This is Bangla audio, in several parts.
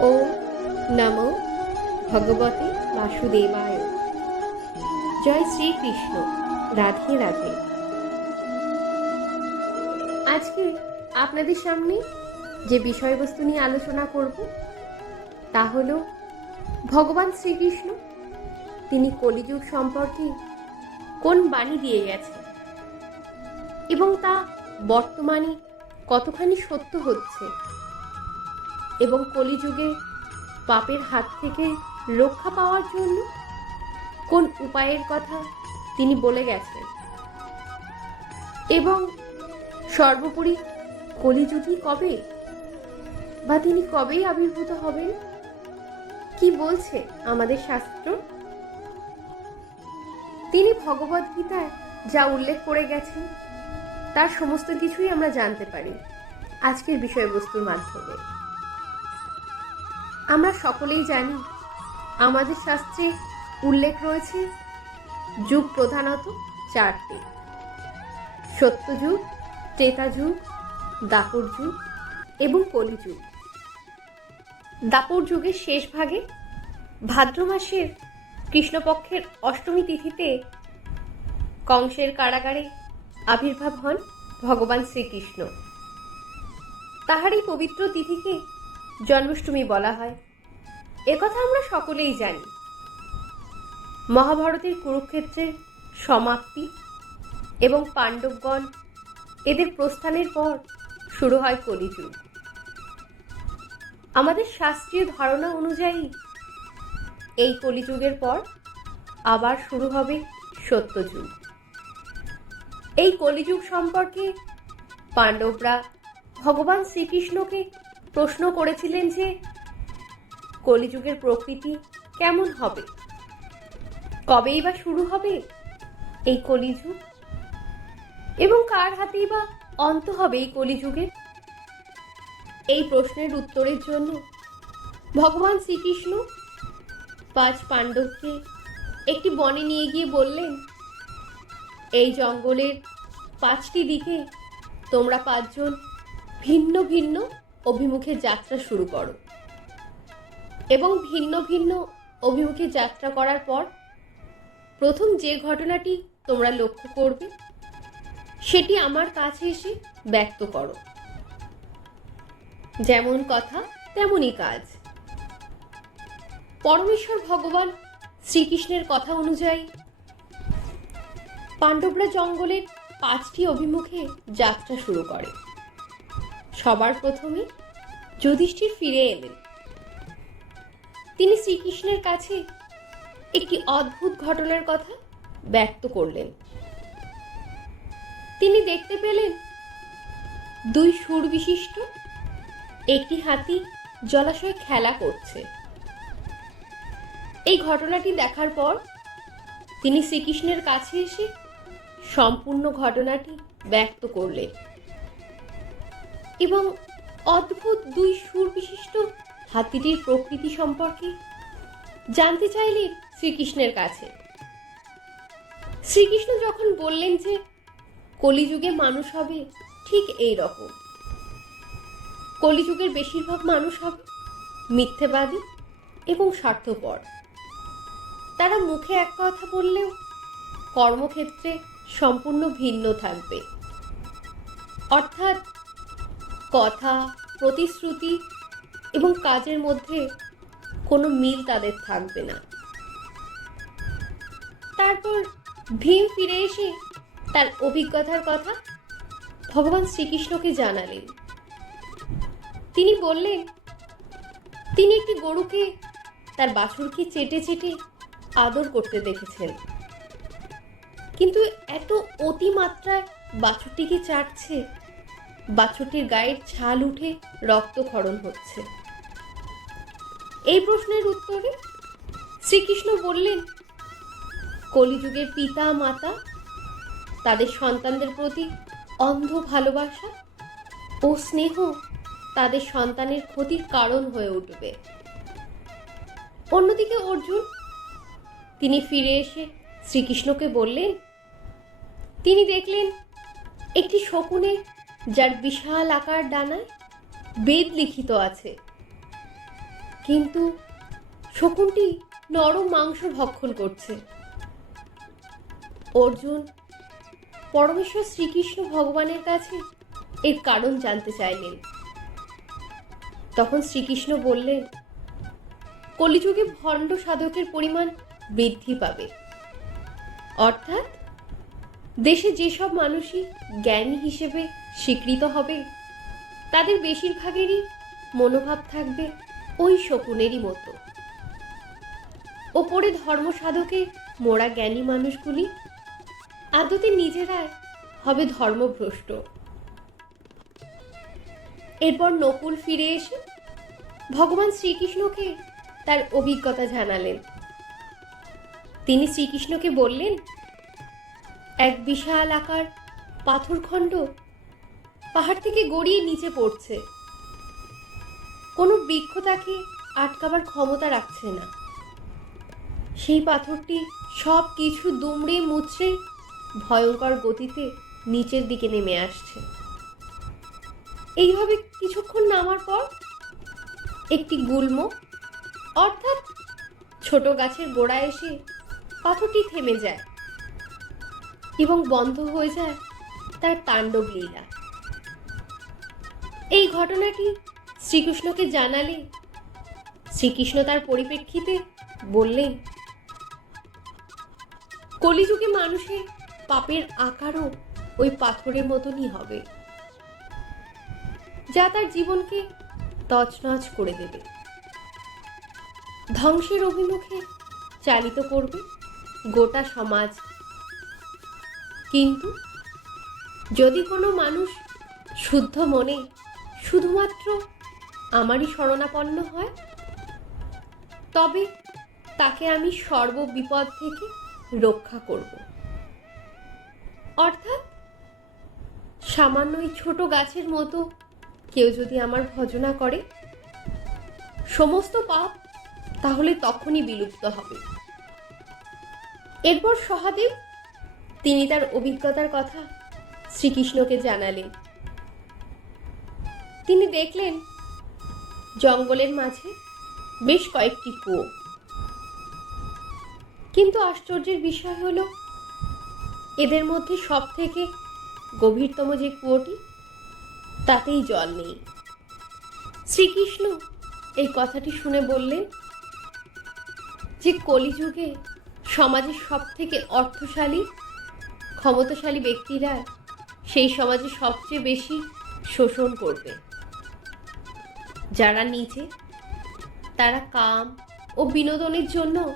ও নম ভগবতে বাসুদেবায়। জয় শ্রীকৃষ্ণ। রাধে রাধে। আজকে আপনাদের সামনে যে বিষয়বস্তু নিয়ে আলোচনা করব, তা হল ভগবান শ্রীকৃষ্ণ, তিনি কলিযুগ সম্পর্কে কোন বাণী দিয়ে গেছে এবং তা বর্তমানে কতখানি সত্য হচ্ছে? এবং কলিযুগে পাপের হাত থেকে রক্ষা পাওয়ার জন্য কোন উপায়ের কথা তিনি বলে গেছেন? এবং সর্বোপরি কলিযুগই কবে বা তিনি কবেই আবির্ভূত হবেন? কি বলছে আমাদের শাস্ত্র? তিনি ভগবদ গীতায় যা উল্লেখ করে গেছেন, তার সমস্ত কিছুই আমরা জানতে পারি আজকের বিষয়বস্তুর মাধ্যমে। আমরা সকলেই জানি আমাদের শাস্ত্রে উল্লেখ রয়েছে, যুগ প্রধানত চারটি। সত্যযুগ ত্রেতা যুগ, দাপর যুগ এবং কলিযুগ দাপর যুগের শেষ ভাগে ভাদ্র মাসের কৃষ্ণপক্ষের অষ্টমী তিথিতে কংসের কারাগারে আবির্ভাব হন ভগবান শ্রীকৃষ্ণ। তাহার এই পবিত্র তিথিকে জন্মাষ্টমী বলা হয়। একথা আমরা সকলেই জানি। মহাভারতের কুরুক্ষেত্রের সমাপ্তি এবং পাণ্ডবগণ এদের প্রস্থানের পর শুরু হয় কলিযুগ। আমাদের শাস্ত্রীয় ধারণা অনুযায়ী এই কলিযুগের পর আবার শুরু হবে সত্যযুগ। এই কলিযুগ সম্পর্কে পাণ্ডবরা ভগবান শ্রীকৃষ্ণকে প্রশ্ন করেছিলেন যে, কলিযুগের প্রকৃতি কেমন হবে? কবেই বা শুরু হবে এই কলিযুগ? এবং কার হাতেই বা অন্ত হবে এই কলিযুগের? এই প্রশ্নের উত্তরের জন্য ভগবান শ্রীকৃষ্ণ পাঁচ পাণ্ডবকে একটি বনে নিয়ে গিয়ে বললেন, এই জঙ্গলের পাঁচটি দিকে তোমরা পাঁচজন ভিন্ন ভিন্ন অভিমুখে যাত্রা শুরু করো। এবং ভিন্ন ভিন্ন অভিমুখে যাত্রা করার পর প্রথম যে ঘটনাটি তোমরা লক্ষ্য করবে, সেটি আমার কাছে এসে ব্যক্ত করো। যেমন কথা, তেমনই কাজ। পরমেশ্বর ভগবান শ্রীকৃষ্ণের কথা অনুযায়ী পাণ্ডবরা জঙ্গলের পাঁচটি অভিমুখে যাত্রা শুরু করে। সবার প্রথমে যুধিষ্ঠির ফিরে এলেন। তিনি শ্রীকৃষ্ণের কাছে একটি অদ্ভুত ঘটনার কথা ব্যক্ত করলেন। তিনি দেখতে পেলেন দুই সুর বিশিষ্ট একটি হাতি জলাশয়ে খেলা করছে। এই ঘটনাটি দেখার পর তিনি শ্রীকৃষ্ণের কাছে এসে সম্পূর্ণ ঘটনাটি ব্যক্ত করলেন। এবং অদ্ভুত দুই সুর বিশিষ্ট হাতিটির প্রকৃতি সম্পর্কে জানতে চাইলেন শ্রীকৃষ্ণের কাছে। শ্রীকৃষ্ণ যখন বললেন যে কলিযুগে মানুষ হবে, ঠিক এই রকম কলিযুগের বেশিরভাগ মানুষ হবে মিথ্যেবাদী এবং স্বার্থপর। তারা মুখে এক কথা বললেও কর্মক্ষেত্রে সম্পূর্ণ ভিন্ন থাকবে। অর্থাৎ কথা, প্রতিশ্রুতি এবং কাজের মধ্যে কোনো মিল তাদের থাকবে না। তারপর ভীম ফিরে এসে তার অভিজ্ঞতার কথা ভগবান শ্রীকৃষ্ণকে জানালেন। তিনি বললেন, তিনি একটি গরুকে তার বাছুরকে চেটে চেটে আদর করতে দেখেছেন। কিন্তু এত অতিমাত্রায় বাছুরটিকে চাটছে বাছুরটির গায়ের ছাল উঠে রক্তক্ষরণ হচ্ছে। এই প্রশ্নের উত্তরে শ্রীকৃষ্ণ বললেন, কলিযুগের পিতা, মাতা, তাদের সন্তানদের প্রতি অন্ধ ভালোবাসা ও স্নেহ তাদের সন্তানের ক্ষতির কারণ হয়ে উঠবে। অন্যদিকে অর্জুন, তিনি ফিরে এসে শ্রীকৃষ্ণকে বললেন, তিনি দেখলেন একটি শকুনে যার বিশাল আকার ডানায় বেদ লিখিত আছে। কিন্তু শকুনটি নরম মাংস ভক্ষণ করছে। অর্জুন পরমেশ্বর শ্রীকৃষ্ণ ভগবানের কাছে এর কারণ জানতে চাইলেন। তখন শ্রীকৃষ্ণ বললেন, কলিযুগে ভণ্ড সাধকের পরিমাণ বৃদ্ধি পাবে। অর্থাৎ দেশে যেসব মানুষই জ্ঞানী হিসেবে স্বীকৃত হবে, তাদের বেশিরভাগেরই মনোভাব থাকবে ওই শকুনেরই মতো। ওপরে ধর্ম সাধকে মোড়া জ্ঞানী মানুষগুলি, আদতে নিজেরাই হবে ধর্মভ্রষ্ট। এরপর নকুল ফিরে এসে ভগবান শ্রীকৃষ্ণকে তার অভিজ্ঞতা জানালেন। তিনি শ্রীকৃষ্ণকে বললেন এক বিশাল আকার পাথরখণ্ড পাহাড় থেকে গড়িয়ে নিচে পড়ছে। কোনো বৃক্ষ তাকে আটকাবার ক্ষমতা রাখছে না। সেই পাথরটি সব কিছু দুমড়ে মুচড়ে ভয়ঙ্কর গতিতে নিচের দিকে নেমে আসছে। এইভাবে কিছুক্ষণ নামার পর একটি গুল্ম, অর্থাৎ ছোট গাছের গোড়া এসে পাথরটি থেমে যায়। এবং বন্ধ হয়ে যায় তার তাণ্ডব লীলা। এই ঘটনাটি শ্রীকৃষ্ণকে জানালে, শ্রীকৃষ্ণ তার পরিপ্রেক্ষিতে বললেন কলিযুগে মানুষের পাপের আকারও ওই পাথরের মতনই হবে, যা তার জীবনকে তছনছ করে দেবে। ধ্বংসের অভিমুখে চালিত করবে গোটা সমাজ কিন্তু যদি কোনো মানুষ শুদ্ধ মনে শুধুমাত্র আমারই শরণাপন্ন হয়, তবে তাকে আমি সর্ববিপদ থেকে রক্ষা করব। অর্থাৎ সামান্য এই ছোট গাছের মতো কেউ যদি আমার ভজনা করে, সমস্ত পাপ তাহলে তখনই বিলুপ্ত হবে। এরপর সহাদেব তিনি তার অভিজ্ঞতার কথা শ্রীকৃষ্ণকে জানালেন। তিনি দেখলেন, জঙ্গলের মাঝে বেশ কয়েকটি কুয়ো। কিন্তু আশ্চর্যের বিষয় হলো, এদের মধ্যে সব থেকে গভীরতম যে কুয়োটি, তাতেই জল নেই। শ্রীকৃষ্ণ এই কথাটি শুনে বললেন, যে কলিযুগে সমাজের সব থেকে অর্থশালী ক্ষমতাশালী ব্যক্তিরা সেই সমাজে সবচেয়ে বেশি শোষণ করবে। যারা নিচে তারা কাম ও বিনোদনের জন্য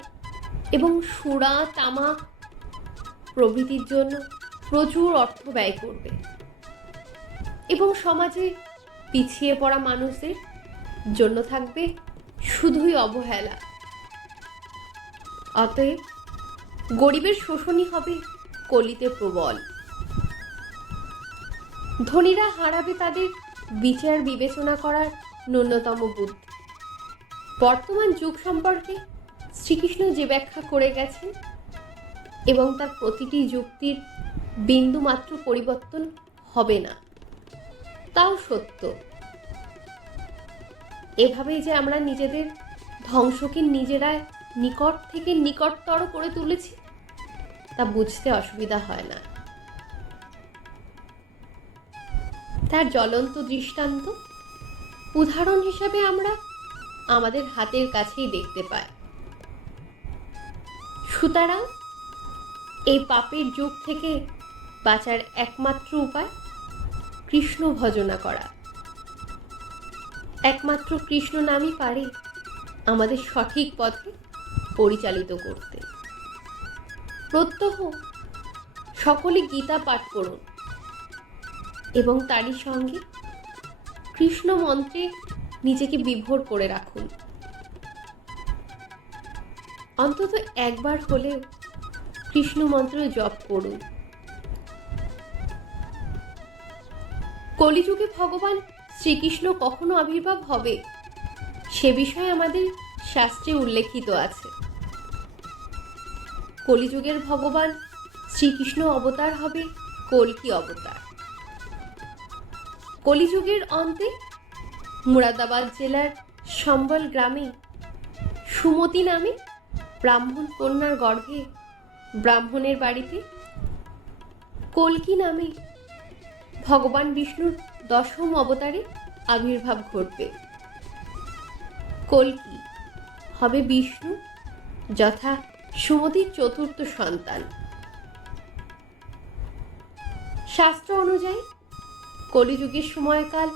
এবং সুরা তামাক প্রভৃতির জন্য প্রচুর অর্থ ব্যয় করবে। এবং সমাজে পিছিয়ে পড়া মানুষদের জন্য থাকবে শুধুই অবহেলা। অতএব গরিবের শোষণই হবে কলিতে প্রবল। ধনীরা হারাবে তাদের বিচার বিবেচনা করার ন্যূনতম বুদ্ধি। বর্তমান যুগ সম্পর্কে শ্রীকৃষ্ণ যে ব্যাখ্যা করে গেছেন এবং তার প্রতিটি যুক্তির বিন্দু মাত্র পরিবর্তন হবে না, তাও সত্য। এভাবেই যে আমরা নিজেদের ধ্বংসকে নিজেরা নিকট থেকে নিকটতর করে তুলেছি তা বুঝতে অসুবিধা হয় না। তার জ্বলন্ত দৃষ্টান্ত উদাহরণ হিসাবে আমরা আমাদের হাতের কাছেই দেখতে পাই। সুতরাং এই পাপের যুগ থেকে বাঁচার একমাত্র উপায় কৃষ্ণ ভজনা করা। একমাত্র কৃষ্ণ নামই পারে আমাদের সঠিক পথে পরিচালিত করতে। প্রত্যহ সকলে গীতা পাঠ করুন। এবং তারই সঙ্গে কৃষ্ণ মন্ত্রে নিজেকে বিভোর করে রাখুন। অন্তত একবার হলেও কৃষ্ণ মন্ত্র জপ করুন। কলিযুগে ভগবান শ্রীকৃষ্ণ কখনো আবির্ভাব হবে, সে বিষয়ে আমাদের শাস্ত্রে উল্লেখিত আছে। কলিযুগের ভগবান, শ্রীকৃষ্ণ অবতার হবে কলকি অবতার। কলিযুগের অন্তে মুরাদাবাদ জেলার সম্বল গ্রামে সুমতি নামে ব্রাহ্মণ কন্যার গর্ভে ব্রাহ্মণের বাড়িতে কলকি নামে ভগবান বিষ্ণুর দশম অবতারে আবির্ভাব ঘটবে। কলকি হবে বিষ্ণু, যথা সুমতির চতুর্থ সন্তান। শাস্ত্র অনুযায়ী, কলিযুগের সময়কাল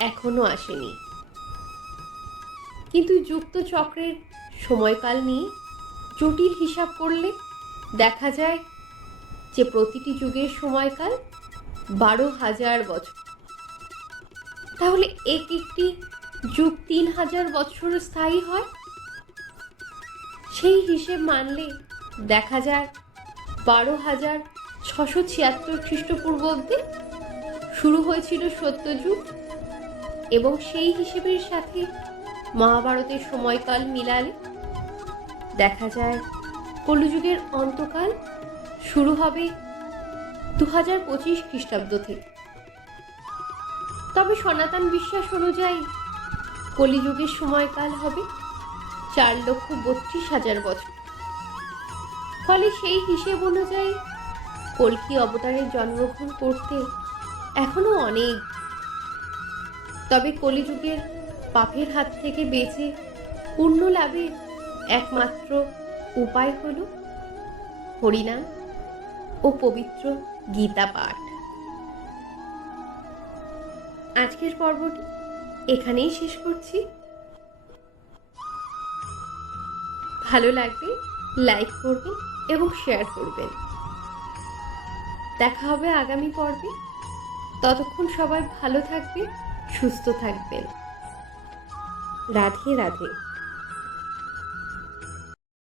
এখনও আসেনি। কিন্তু যুক্ত চক্রের সময়কাল নিয়ে জটিল হিসাব করলে দেখা যায় যে প্রতিটি যুগের সময়কাল বারো হাজার বছর। তাহলে এক একটি যুগ তিন হাজার বছর স্থায়ী হয়? সেই হিসেব মানলে দেখা যায় বারো হাজার ছশো ছিয়াত্তর খ্রিস্টপূর্ব অব্দি শুরু হয়েছিল সত্যযুগ এবং সেই হিসেবের সাথে মহাভারতের সময়কাল মিলালে দেখা যায় কলিযুগের অন্তকাল শুরু হবে দু হাজার পঁচিশ খ্রিস্টাব্দ থেকে। তবে সনাতন বিশ্বাস অনুযায়ী কলিযুগের সময়কাল হবে চার লক্ষ বত্রিশ হাজার বছর। ফলে সেই হিসেব অনুযায়ী কল্কি অবতারের জন্মগ্রহণ করতে এখনও অনেক। তবে কলিযুগের পাপের হাত থেকে বেঁচে পূর্ণ লাভের একমাত্র উপায় হল হরিনাম ও পবিত্র গীতা পাঠ। আজকের পর্বটি এখানেই শেষ করছি। ভালো লাগবে লাইক করবেন এবং শেয়ার করবেন। দেখা হবে আগামী পর্বে। ততক্ষণ সবাই ভালো থাকবে সুস্থ থাকবেন। রাধে রাধে।